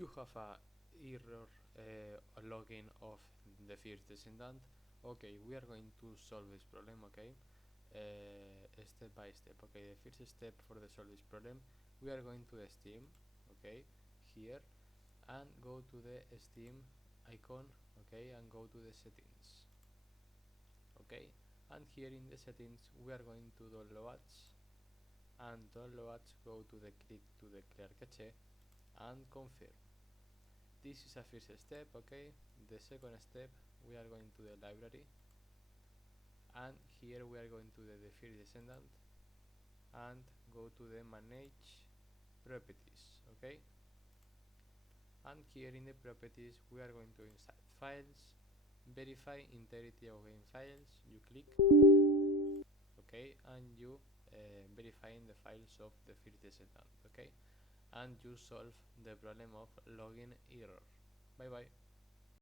you have a error logging of the First Descendant. Okay, we are going to solve this problem, okay, step by step. Okay, the first step for the solve this problem, we are going to the Steam, okay, here, and go to the Steam icon, okay, and go to the settings, okay, and here in the settings we are going to downloads, and downloads, go to the click to the clear cache and confirm. This is a first step, okay. The second step, we are going to the library, and here we are going to the First Descendant and go to the manage properties, okay, and here in the properties we are going to insert files, verify integrity of game files, you click, okay, and you verifying the files of the First Descendant, okay, and you solve the problem of login error. Bye bye.